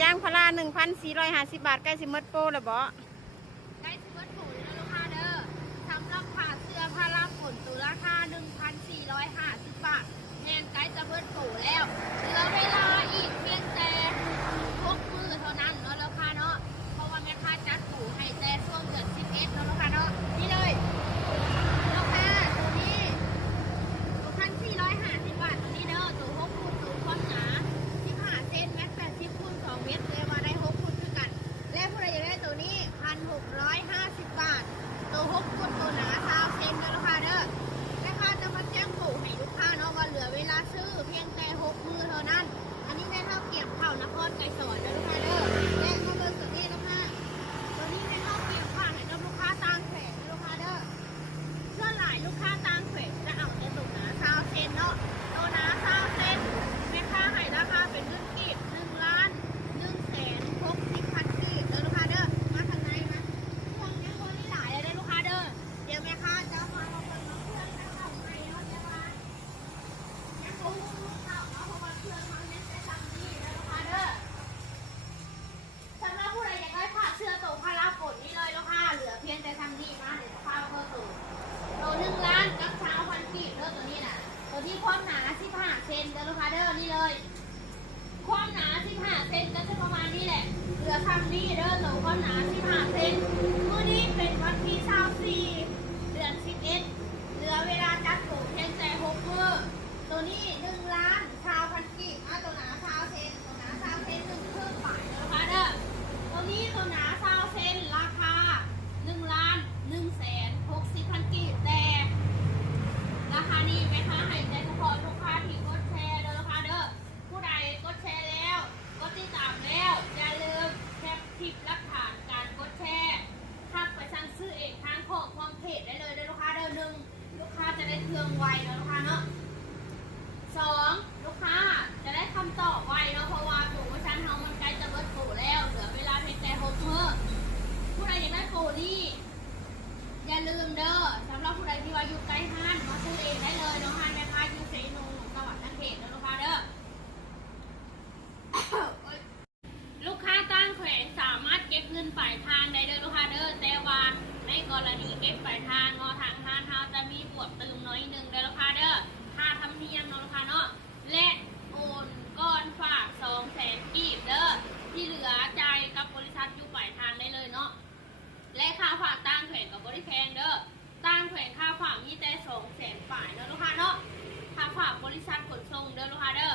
ย่างพารา1,450 บาทใกล้สิหมดโปรแล้วบ่ใกล้สิหมดโปรแล้วลูกค้าเด้อสำหรับผ้าเสื้อพาราฝนตัวราคา 1,450 บาทแทนใกล้จะเบิดโปรแล้วเหลือเวลาอีกเพียงแต่6 มื้อเท่านั้นเนาะลูกค้าเนาะเพราะว่าแม่ค้าจัดโปรให้แต่ช่วงเดือน11เนาะลูกค้าเนาะนี่เลยลูกค้าตัวนี้1,450 บาทตัวนี้เด้อตัว6คูณตัวความหนา15 เซนแม็ก80คูณ2 เมตรเลยว่าได้6คูณคือกันและผู้ใดอยากได้ตัวนี้ 1,650 บาทตัว6คูณตัวหนา20 เซนเด้อลูกค้าเด้อแม่ค้าจะมาแจ้งโปรให้ลูกค้าเนาะว่าเหลือเวลาซื้อเพียงแต่6 มื้อเท่านั้นอันนี้แม่เท่าเกียบเข่านครไก่สอนเด้อลูกค้าเด้อและมาเบิ่งตัวนี้ลูกค้าตัวนี้แม่เท่าเกียบผ้าให้ลูกค้าต่างแขนเด้อลูกค้าเด้อเสื้อหลายลูกค้าต่างแขนจะเอาแต่ตัวหนา20 เซนเนาะตัวหนา20 เซนแม่ค้าให้ราคาเป็นเงินกีบ1,160,000 กีบเด้อลูกค้าเด้อมาทางในนะเครื่องยังคนหลายเลยเด้อลูกค้าเด้อเดี๋ยวแม่ค้าจะมาเอาคนมาเครื่องจะเข้าไปเนาะจะมายังบ่ฮู้ลูกค้าเนาะเพราะว่าเครื่องมันเน้นแต่ทำนี่เด้อลูกค้าเด้อสำหรับผู้ใดอยากได้ผ้าเสื้อตัวพาราฝนนี่เลยลูกค้าเหลือเพียงแต่ทำนี่มาเดี๋ยวผ้าเพิ่มตัว1,000,000กับ20,000 กีบเด้อตัวนี้น่ะตัวที่ความหนา15 เซนเด้อลูกค้าเด้อนี่เลยความหนา15 เซนก็จะประมาณนี้แหละเหลือทำนี่เด้อตัวความหนา15 เซนมื้อนี้เป็นวันที่24เดือน11เหลือเวลาจัดโปรเพียงแต่6 มื้อตัวนี้1,000,000 กีบตัวหนา20 เซนตัวหนา20 เซน1เครื่องฝ่ายเด้อลูกค้าเด้อตัวนี้ตัวหนา20 เซนราคา1,160,000 กีบแต่ราคานี้แม่ค้าให้ใจเฉพาะลูกค้าที่กดแชร์เด้อลูกค้าเด้อผู้ใดกดแชร์แล้วกดติดตามแล้วอย่าลืมแคปคลิปหลักฐานการกดแชร์ทักไปสั่งซื้อเองทางข้อความเพจได้เลยเด้อลูกค้าเด้อ1ลูกค้าจะได้เครื่องไวเด้อลูกค้าเนาะ2ลูกค้าจะได้คำตอบไวเนาะเพราะว่าโปรโมชั่นเฮามันใกล้จะเบิดโปรแล้วเหลือเวลาเพียงแต่6 มื้อผู้ใดอยากได้โปรนี้อย่าลืมเด้อสำหรับผู้ใดที่ว่าอยู่ใกล้ห้างมาซื้อเองได้เลยน้องห้างแม่ค้าอยู่เซโนจังหวัดนักเขตนะลูกค้าเด้อ ลูกค้าตั้งแขวงสามารถเก็บเงินปลายทางได้เด้อลูกค้าเด้อแต่ว่าในกรณีเก็บปลายทางเนาะทางห้างเขาจะมีบวกตึงน้อยนึงเด้อลูกค้าเด้อค่าธรรมเนียมเนาะลูกค้าเนาะและโอนก้อนฝาก200,000 กีบเด้อที่เหลือจ่ายกับบริษัทอยู่ปลายทางได้เลยเนาะและค่าฝากตั้งแขวงกับบริแพงเด้อตั้งแขวงค่าฝากมีแต่200,000 ฝ่ายเนาะลูกค้าเนาะค่าฝากบริษัทขนส่งเด้อลูกค้าเด้อ